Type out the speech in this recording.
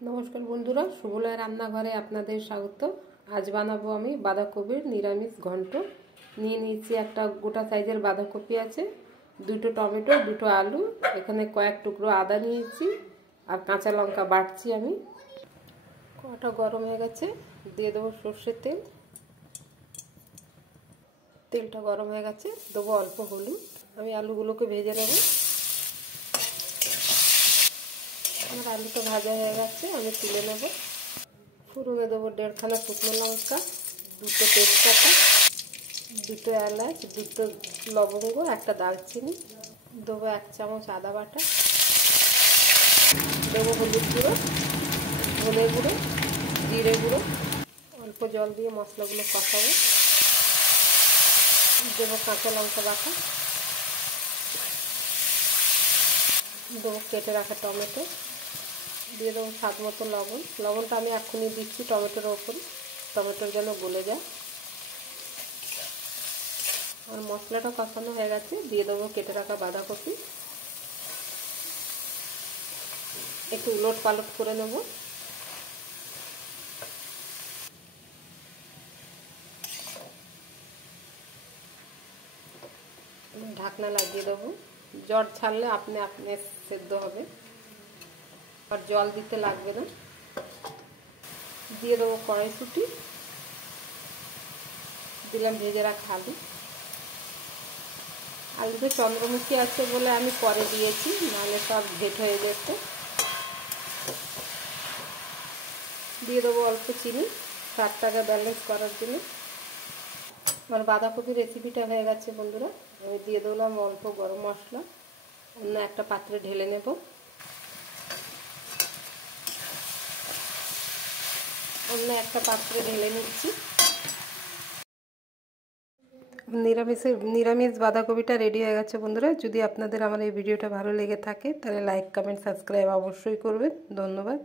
নমস্কার বন্ধুরা, সুবলয় রান্নাঘরে আপনাদের স্বাগত। আজ বানাবো আমি বাঁধাকপির নিরামিষ ঘন্ট। নিয়ে নিয়েছি একটা গোটা সাইজের বাঁধাকপি আছে, দুটো টমেটো, দুটো আলু, এখানে কয়েক টুকরো আদা নিয়েছি আর কাঁচা লঙ্কা বাটছি আমি। কড়াটা গরম হয়ে গেছে, দিয়ে দেবো সর্ষের তেল। তেলটা গরম হয়ে গেছে, দেবো অল্প হলুদ। আমি আলুগুলোকে ভেজে নেব। আমার আলুটা ভাজা হয়ে গেছে, আমি তুলে নেব। ফোড়নে দেবো 1.5 খানা শুকনো লঙ্কা, দুটো তেজপাতা, দুটো এলাচ, দুটো লবঙ্গ, একটা দারচিনি। দেবো 1 চামচ আদা বাটা। দেবো হলুদ গুঁড়ো, ধনে গুঁড়ো, জিরে গুঁড়ো। অল্প জল দিয়ে মশলাগুলো কষাবো। দেবো কাঁচা লঙ্কা বাটা, দেবো কেটে রাখা টমেটো, দিয়ে দেবো স্বাদ মতো লবণ। লবণটা আমি এক্ষুনি দিচ্ছি টমেটোর ওপরে, টমেটোর যেন গলে যায়। আর মশলাটা কষানো হয়ে গেছে, দিয়ে দেবো কেটে রাখা বাঁধাকপি। একটু উলট পালট করে নেব। ঢাকনা লাগিয়ে দেবো। জল ছাড়লে আপনি সেদ্ধ হবে, আর জল দিতে লাগবে না। দিয়ে দেবো কড়াইশুঁটি, দিলাম ভেজে রাখা আলু। আলুতে চন্দ্রমুখী আছে বলে আমি পরে দিয়েছি, নাহলে সব ঘেট হয়ে যেত। দিয়ে দেবো অল্প চিনি, স্বাদটাকে ব্যালেন্স করার জন্য। আমার বাঁধাকপির রেসিপিটা হয়ে গেছে বন্ধুরা। আমি দিয়ে দিলাম অল্প গরম মশলা। অন্য একটা পাত্রে ঢেলে নেব। নিচ্ছি। নিরামিষ বাঁধাকপিটা রেডি হয়ে গেছে বন্ধুরা। যদি আপনাদের আমার এই ভিডিওটা ভালো লেগে থাকে তাহলে লাইক, কমেন্ট, সাবস্ক্রাইব অবশ্যই করবেন। ধন্যবাদ।